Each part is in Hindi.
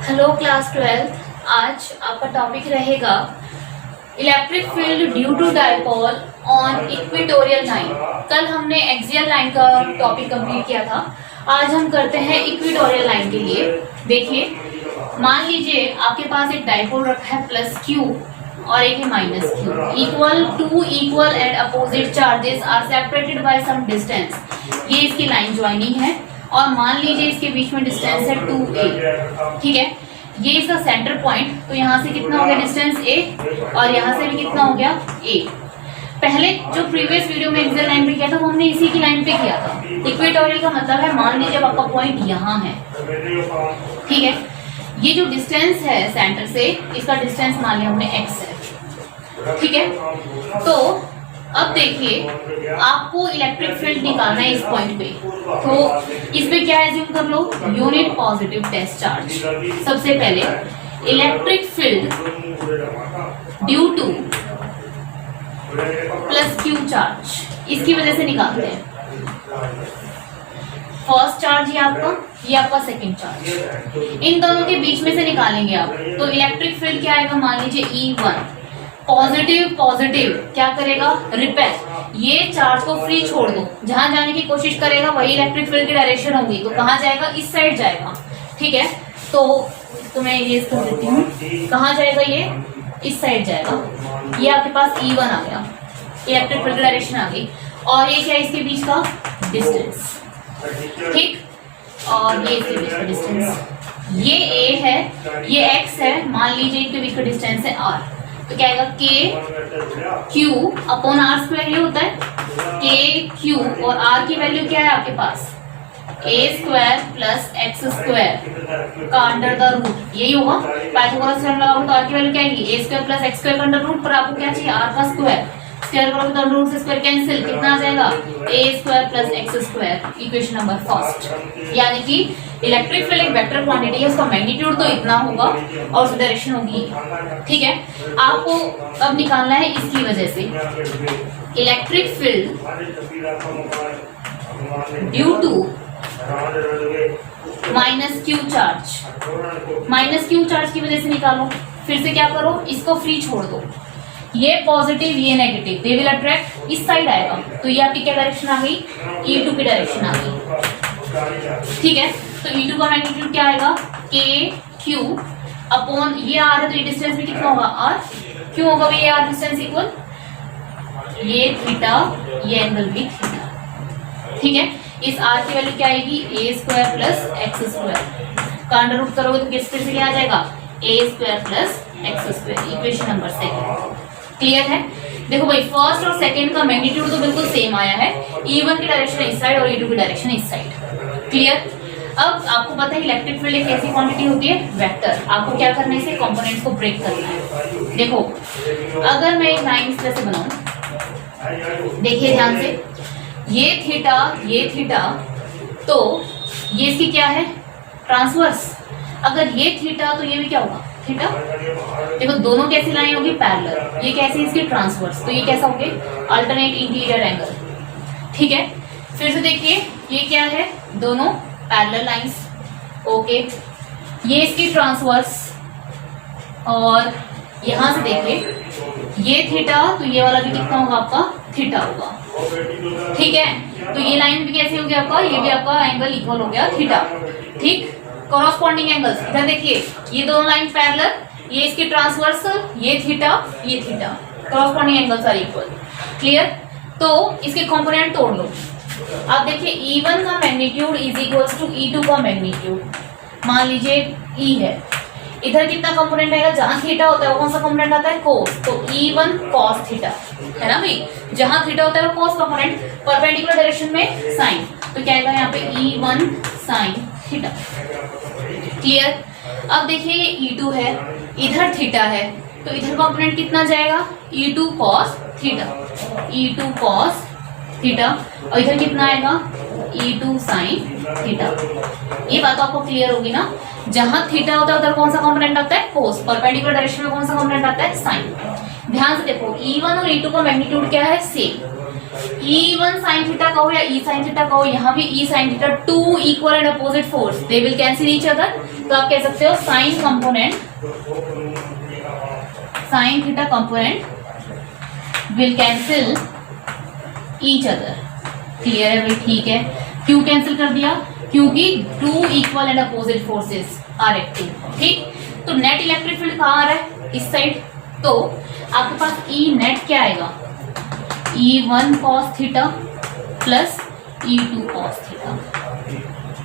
Hello class 12। आज आपका टॉपिक रहेगा electric field due to dipole on equatorial line. कल हमने एक्सियल लाइन का टॉपिक कंप्लीट किया था। आज हम करते हैं इक्वेटोरियल लाइन के लिए। देखिए, मान लीजिए आपके पास एक डायपोल रखा है प्लस क्यू और एक है minus q. Equal and opposite charges are separated by some distance. ये इसकी लाइन ज्वाइनिंग है और मान लीजिए इसके बीच में डिस्टेंस है 2a। ठीक है, ये इसका सेंटर पॉइंट, तो यहाँ से कितना हो गया डिस्टेंस a और यहाँ से भी कितना हो गया a। पहले जो प्रीवियस वीडियो में एक्सियल लाइन पे किया था वो हमने इसी की लाइन पे किया था। इक्वेटोरियल का मतलब है, मान लीजिए आपका पॉइंट यहाँ है, ठीक है, ये जो डिस्टेंस है सेंटर से, इसका डिस्टेंस मान लिया हमने x है, ठीक है। तो अब देखिए, आपको इलेक्ट्रिक फील्ड निकालना है इस पॉइंट पे, तो इस पे क्या एज्यूम कर लो, यूनिट पॉजिटिव टेस्ट चार्ज। सबसे पहले electric field due two plus Q charge, इसकी वजह से निकालते हैं। फर्स्ट चार्ज ये आपका सेकंड चार्ज, इन दोनों के बीच में से निकालेंगे आप, तो इलेक्ट्रिक फील्ड क्या आएगा, मान लीजिए E1 पॉजिटिव क्या करेगा, रिपेल, ये चार्ज को फ्री छोड़ दो, जहां जाने की कोशिश करेगा वही इलेक्ट्रिक फील्ड की डायरेक्शन होगी, तो कहां जाएगा, इस साइड जाएगा, ठीक है। तो मैं ये कर देती हूँ, कहां जाएगा, ये इस साइड जाएगा। ये आपके पास E1 आ गया, इलेक्ट्रिक फील्ड की डायरेक्शन आ गई, और ये क्या है, इसके बीच का डिस्टेंस, ठीक, और ये इसके बीच का डिस्टेंस, ये A है, ये X है, मान लीजिए इनके बीच का डिस्टेंस है R, तो क्या आएगा, k q upon r square, ये होता है k q, और r की वैल्यू क्या है आपके पास, a square plus x square का अंडर द रूट, यही होगा। पाइथागोरस थ्योरम लगाओगे तो r की वैल्यू क्या आएगी, a square plus x square का अंडर रूट, पर आपको क्या चाहिए, r का स्क्वायर, स्क्वायर करोगे तो रूट से स्क्वायर कैंसिल, कितना आ जाएगा, a square plus x square, equation number first. यानी कि इलेक्ट्रिक फील्ड एक वेक्टर क्वांटिटी है, उसका मैग्नीट्यूड तो इतना होगा और उसकी डायरेक्शन होगी, ठीक है। आपको अब निकालना है इसकी वजह से electric field due to minus q charge. Minus q charge की वजह से निकालो, फिर से क्या करो, इसको फ्री छोड़ दो, ये पॉजिटिव ये नेगेटिव, दे विल अट्रैक्ट, इस साइड आएगा, तो ये आपकी क्या डायरेक्शन आ गई, E2 की डायरेक्शन आ गई, ठीक है। तो E2 का मैग्नीट्यूड क्या आएगा, k q अपॉन ये r है, तो ये डिस्टेंस भी कितना होगा, r, क्यों होगा भाई ये r डिस्टेंस इक्वल, ये थीटा, ये एंगल भी थीटा, ठीक है। इस r की वैल्यू क्या आएगी, a square plus x square का अंडर रूट करोगे तो किस फिर से क्या आ जाएगा, a square plus x square, equation number second. Clear है। देखो भाई, फर्स्ट और सेकंड का मैग्नीट्यूड तो बिल्कुल सेम आया है, E1 की डायरेक्शन इस साइड और E2 की डायरेक्शन इस साइड। क्लियर। अब आपको पता है इलेक्ट्रिक फील्ड एक ऐसी क्वांटिटी होती है वेक्टर, आपको क्या करना है, इसे कंपोनेंट्स को ब्रेक करना है। देखो, अगर मैं एक लाइन इस तरह से बनाऊं, देखिए ध्यान से, ये थीटा, तो ये इसकी क्या है, ट्रांसवर्स। अगर ये थीटा तो ये भी क्या होगा, थीटा। देखो दोनों कैसी लाइन होगी, पैरेलल, ये कैसी इसकी ट्रांसवर्स, तो ये कैसा हो गया, अल्टरनेट इंटीरियर एंगल, ठीक है। फिर से देखिए, ये क्या है, दोनों पैरेलल लाइंस, ओके, ये इसकी ट्रांसवर्स, और यहां से देखिए ये थीटा, तो ये वाला भी कितना होगा आपका, थीटा होगा, ठीक है। तो ये लाइन भी कैसे हो गया आपका, ये भी आपका एंगल इक्वल हो गया थीटा, ठीक। कॉरस्पॉन्डिंग एंगल्स इधर देखिए, ये दोनों लाइन पैरेलल, ये इसकी ट्रांसवर्स, ये theta, corresponding angles are equal. Clear. तो इसके कंपोनेंट तोड़ लो। अब देखिए, E1 का magnitude is equals to E2 का मैग्नीट्यूड। मान लीजिए E है, इधर कितना कंपोनेंट आएगा, जहां थीटा होता है वो कौन सा कंपोनेंट आता है, कोस, तो E1 कॉस थीटा, है ना भाई, जहां थीटा होता है वो कॉस कंपोनेंट, परपेंडिकुलर डायरेक्शन में साइन, तो क्या आएगा यहाँ पे E1 साइन थीटा। क्लियर। अब देखिए ये E2 है, इधर थीटा है, तो इधर कंपोनेंट कितना जाएगा, E2 cos थीटा, और इधर कितना आएगा, E2 sin थीटा। ये बात आपको क्लियर होगी ना, जहां थीटा होता है उधर कौन सा कंपोनेंट आता है, कोस, परपेंडिकुलर डायरेक्शन में कौन सा कंपोनेंट आता है, साइन। ध्यान से देखो, E1 और E2 का मैग्नीट्यूड क्या है, सेम, E1 sin थीटा कहो या E sin थीटा कहो, यहाँ भी E sin theta, two equal and opposite force, they will cancel each other. तो आप कह सकते हो sine component, sine theta component will cancel each other. Clear है भाई? ठीक है। क्यों कैंसिल कर दिया? क्योंकि two equal and opposite forces are acting. ठीक, तो नेट इलेक्ट्रिक फील्ड कहाँ आ रहा है? इस साइड। तो आपके पास ई नेट क्या आएगा? E1 cos theta plus E2 cos theta.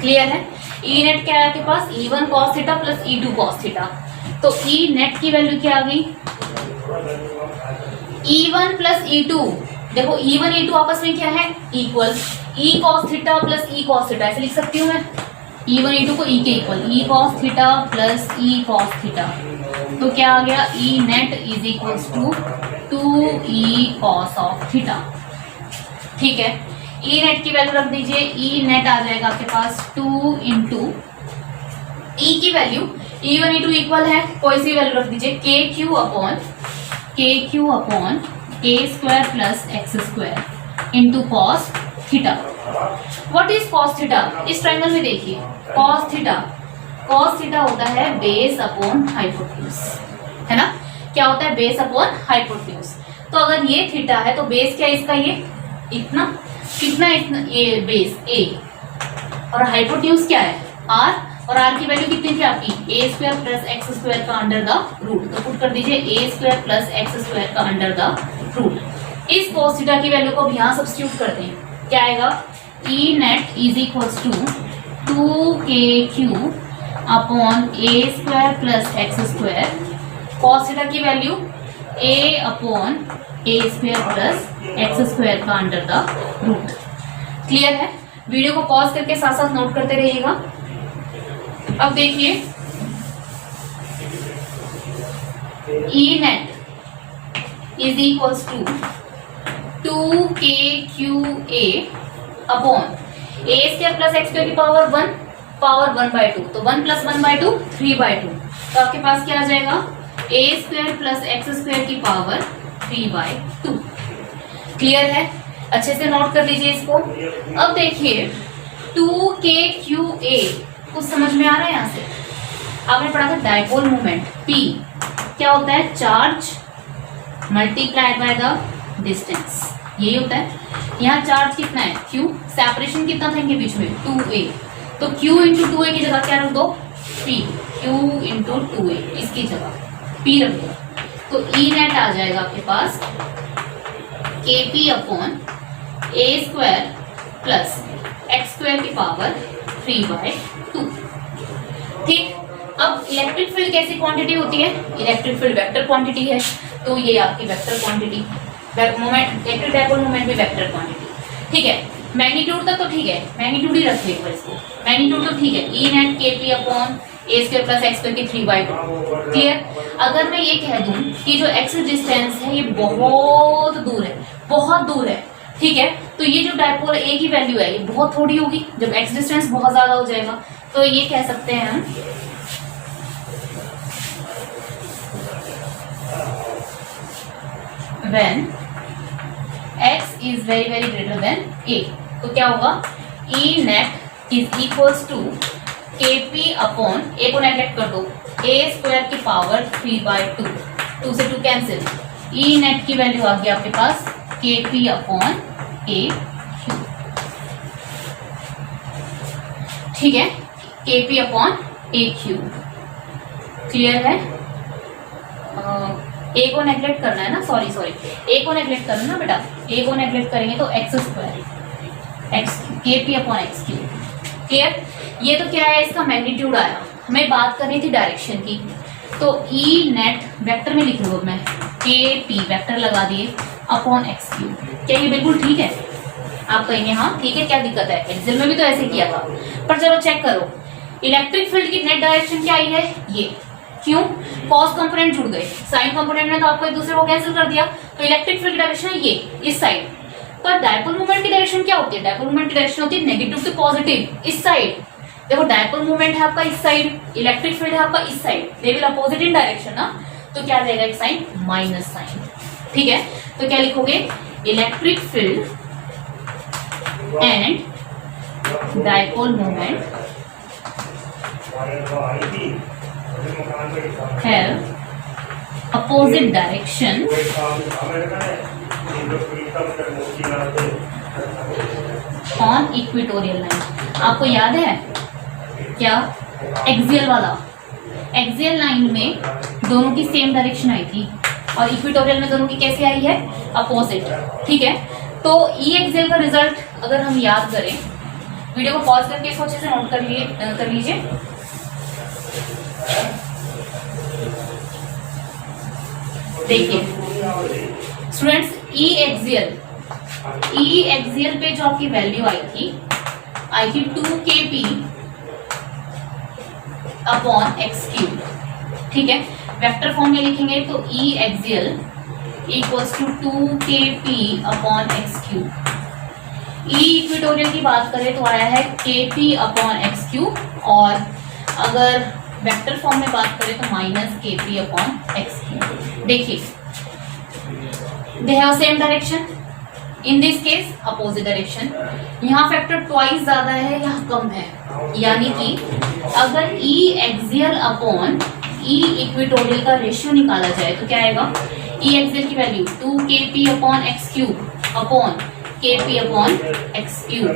Clear है? E नेट क्या है आपके पास? E1 cos theta plus E2 cos theta. तो E नेट की वैल्यू क्या आ गई? E1 plus E2। देखो E1 E2 आपस में क्या है? Equal. E cos theta plus E cos theta, ऐसे लिख सकती हूँ मैं E1 E2 को E के equal, E cos theta plus E cos theta. तो क्या आ गया? E net is equals to 2E cos of theta. ठीक है, E नेट की वैल्यू रख दीजिए। E नेट आ जाएगा आपके पास 2 इंटू E की वैल्यू E1 E2 इक्वल है, कोई सी वैल्यू रख दीजिए, KQ upon A square plus x square into cos theta. What is cos theta? इस ट्रायंगल में देखिए, कॉस थीटा होता है बेस अपॉन हाइपोटेन्यूज, है ना? क्या होता है? Base upon hypotenuse. तो अगर ये थीटा है तो बेस क्या है इसका? ये इतना, कितना इतना, ये बेस a, और हाइपोटेन्यूज क्या है? r, और r की वैल्यू कितनी थी आपकी? a square plus x square का अंडर द रूट। तो पुट कर दीजिए a square plus x square का अंडर द रूट। इस cos थीटा की वैल्यू को अब यहाँ सब्स्टिट्यूट करते हैं, क्या आएगा? E net is equals to 2KQ upon a square plus x square, cos theta की value a upon a square plus x square का अंडर द रूट। क्लियर है? वीडियो को पॉज करके साथ साथ नोट करते रहिएगा। अब देखिए, E net is equals to 2KQA upon a square plus x square की पावर 1, पावर 1/2, तो 1 प्लस 1/2 3/2। तो आपके पास क्या आ जाएगा? a square plus x square की पावर 3/2। क्लियर है? अच्छे से नोट कर लीजिए इसको। अब देखिए 2KQA, कुछ समझ में आ रहा है? यहाँ से आपने पढ़ा था डायपोल मोमेंट P क्या होता है? Charge multiplied by the distance, यही होता है। यहाँ चार्ज कितना है? Q, सेपरेशन कितना था इनके बीच में? 2A। तो Q इंटू 2A की जगह क्या रख दो? P, Q इंटू 2A, इसकी जगह P रख दो। तो E नेट आ जाएगा आपके पास KP upon A square plus x square की पावर 3/2। ठीक, अब इलेक्ट्रिक फील्ड कैसी क्वांटिटी होती है? इलेक्ट्रिक फील्ड वेक्टर क्वांटिटी है, तो ये आपकी vector quantity, moment, electric dipole moment भी वेक्टर क्वांटिटी। ठीक है, मैग्नीट्यूड तक तो ठीक है, मैग्नीट्यूड ही रखिए एक बार इसको, मैग्नीट्यूड तो ठीक है। E net KP upon A square plus x square की 3/2। क्लियर? अगर मैं ये कह दूं कि जो एक्स डिस्टेंस है ये बहुत दूर है, बहुत दूर है, ठीक है, तो ये जो डायपोल A की वैल्यू है ये बहुत थोड़ी होगी जब एक्स डिस्टेंस बहुत ज्यादा हो जाएगा। तो ये कह सकते हैं हम when x is very very greater than a, तो क्या होगा? E net is equals to KP upon, a को नेगलेक्ट कर दो, a स्क्वायर की पावर 3/2, 2 से 2 कैंसिल। E नेट की वैल्यू आ गई आपके पास KP अपॉन A क्यू। ठीक है, KP upon A Q. Clear है? A को नेगलेक्ट करना है ना, सॉरी A को नेगलेक्ट करना ना बेटा, A को नेगलेक्ट करेंगे तो x square x KP upon x Q. Clear? ये तो क्या है? इसका मैग्नीट्यूड आया। हमें बात करनी थी डायरेक्शन की, तो E नेट वेक्टर में लिख लूँ मैं, KP वेक्टर लगा दिए अपॉन एक्स क्यू। क्या ये बिल्कुल ठीक है? आप कहेंगे हाँ ठीक है, क्या दिक्कत है? एक्सेल में भी तो ऐसे किया था। पर चलो चेक करो, इलेक्ट्रिक फील्ड की नेट डायरेक्शन क्या आई है? ये। क्यों? कॉस कंपोनेंट जुड़ गए, साइन कंपोनेंट ने तो आपको एक दूसरे को कैंसिल कर दिया, तो इलेक्ट्रिक फील्ड की डायरेक्शन है ये, इस साइड। पर डायपोल मोमेंट की डायरेक्शन क्या होती है? डायपोल मोमेंट की डायरेक्शन होती है नेगेटिव टू पॉजिटिव, इस साइड। देखो डायपोल मोमेंट है आपका इस साइड, इलेक्ट्रिक फील्ड है आपका इस side, they will opposite in direction ना, तो क्या आ जाएगा? एक साइन माइनस साइन। ठीक है, तो क्या लिखोगे? Electric field and dipole moment have opposite direction on equatorial line। आपको याद है क्या? एक्सियल वाला, एक्सियल लाइन में दोनों की सेम डायरेक्शन आई थी और इक्वेटोरियल में दोनों की कैसे आई है? अपोजिट। ठीक है, तो ई एक्सियल का रिजल्ट अगर हम याद करें, वीडियो को पॉज करके इसको अच्छे से नोट कर लीजिए। देखिए स्टूडेंट्स, ई एक्सियल पे जो आपकी वैल्यू आई थी 2kp अपॉन एक्स क्यूब। ठीक है, वेक्टर फॉर्म में लिखेंगे तो E axial equals to 2kp upon x cube. E equatorial की बात करें तो आया है kp अपॉन एक्स क्यूब, और अगर वेक्टर फॉर्म में बात करें तो -kp अपॉन एक्स क्यूब। देखिए they have same direction, in this case opposite direction. यहाँ फैक्टर ट्वाइस ज्यादा है, यहाँ कम है, यानी कि अगर E axial upon E equatorial का रेशियो निकाला जाए तो क्या आएगा? ई एक्सियल की value 2kp upon x cube upon kp upon x cube.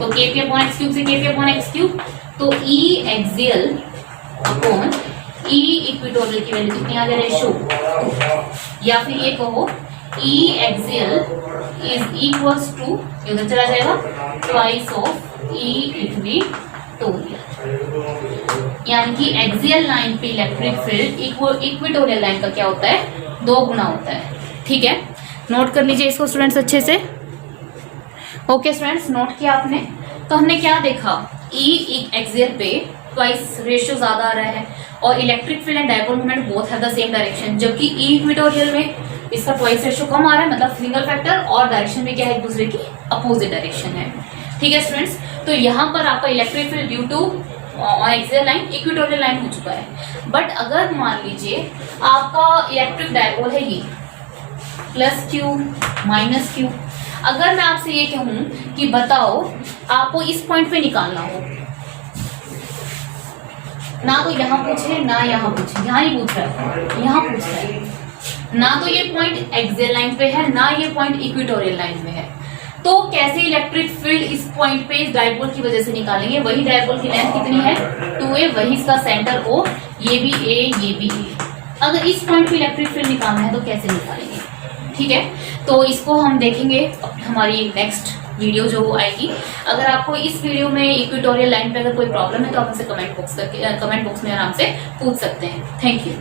तो kp अपॉन एक्स क्यूब से kp अपॉन एक्स क्यूब, तो E axial upon E equatorial की वैल्यू कितनी आ गया? रेशियो। या फिर ये कहो ई एक्सियल इज इक्वल्स टू, उधर चला जाएगा, ट्वाइस ऑफ ई इक्वेटोरियल। यानी कि एक्सियल लाइन पे इलेक्ट्रिक फील्ड इक्वेटोरियल लाइन का क्या होता है? 2 गुना होता है। ठीक है, नोट कर लीजिए इसको स्टूडेंट्स अच्छे से। ओके स्टूडेंट्स, नोट किया आपने? तो हमने क्या देखा? ई एक्सियल पे ट्वाइस रेशियो ज्यादा आ रहा है और electric field and dipole moment both have the same direction, जबकि ई इक्वेटोरियल में इसका ट्वाइस रेशियो कम आ रहा है, मतलब सिंगल फैक्टर, और डायरेक्शन भी क्या है? एक दूसरे की अपोजिट डायरेक्शन है। ठीक है स्टूडेंट्स, तो यहाँ पर आपका electric field due to axial line equatorial line हो चुका है। बट अगर मान लीजिए आपका इलेक्ट्रिक डायपोल है ये +q -q, अगर मैं आपसे ये कहूं कि बताओ आपको इस पॉइंट पे निकालना हो, ना तो यहाँ पूछे ना यहाँ पूछे, यहाँ ही पूछ रहा है, यहाँ पूछ रहा है, ना तो ये पॉइंट एक्सियल लाइन पे है ना ये पॉइंट इक्वेटोरियल लाइन में है, तो कैसे इलेक्ट्रिक फील्ड इस पॉइंट पे इस डायपोल की वजह से निकालेंगे? वही डायपोल की लेंथ कितनी है? 2a, वही इसका सेंटर O, ये भी A, ये भी A। अगर इस पॉइंट पे इलेक्ट्रिक फील्ड निकालना है तो कैसे निकालेंगे? ठीक है, तो इसको हम देखेंगे हमारी नेक्स्ट वीडियो जो आएगी। अगर आपको इस वीडियो में इक्वेटोरियल लाइन पे अगर कोई प्रॉब्लम है तो आप हमसे कमेंट बॉक्स में आराम से पूछ सकते हैं। Thank you.